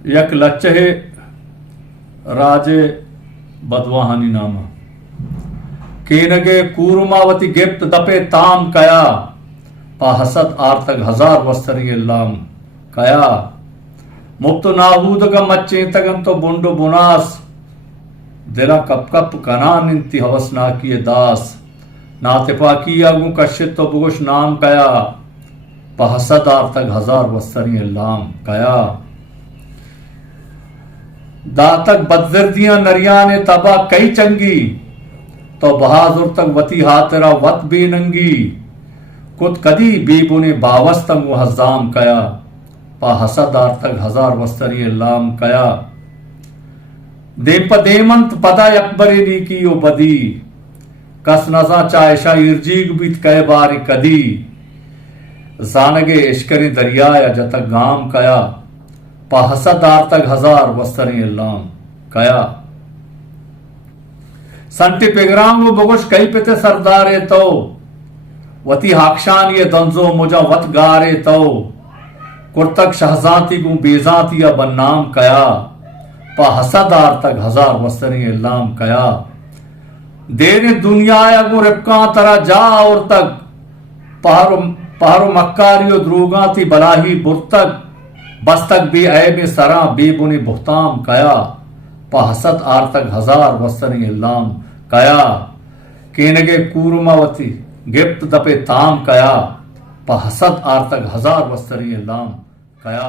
यक लच्चे राजे बदवाहानी नामा केनगे कूरुमावती गिप्त दपे ताम कया पाहसत आर्तक हजार वस्तरी लाम कया मुक्त नाहूदगम मच्चेतगम तो बुंडो बुनास दिला कप कप कना निंति हवसना किए दास नातिपा किया गु कश्यत तो बुगुश नाम कया पहसत आर्तक हजार वस्तरी लाम कया दातक बदजर्दियां नरिया ने तबा कई चंगी तो बहादुर तक वती हातरा वत बेनंगी कुत कदी बेबुने बावस्तंग हजाम कया पाहसदार तक हजार वस्तरी लाम कया देप देमंत पदा अकबरे नी की यो बदी कस नजा चायशा इर्जीग बीत कह बार कदी जानगे इश्करी दरिया या जतक गाम कया पाहसदार तक हजार वस्तरी लाम कया संटी पिगरांग बगुश कई पिते सरदारे तो वती हाक्षान ये दंजो मुजा वत गारे तो कुर्तक शहजाती गु बेजाती या बन्नाम कया पाहसदार तक हजार वस्तरी लाम कया देने दुनिया या गु रिपका तरह जा और तक पहारो मक्कारियो द्रोगा थी बलाही बुरतक बस्तक भी ऐ में सरा बेबुने बुहताम कया पाहसत आर्तक हजार वस्तरी लाम कया केनगे कूरुमावती गिप्त दपे ताम कया पाहसत आर्तक हजार वस्तरी लाम कया।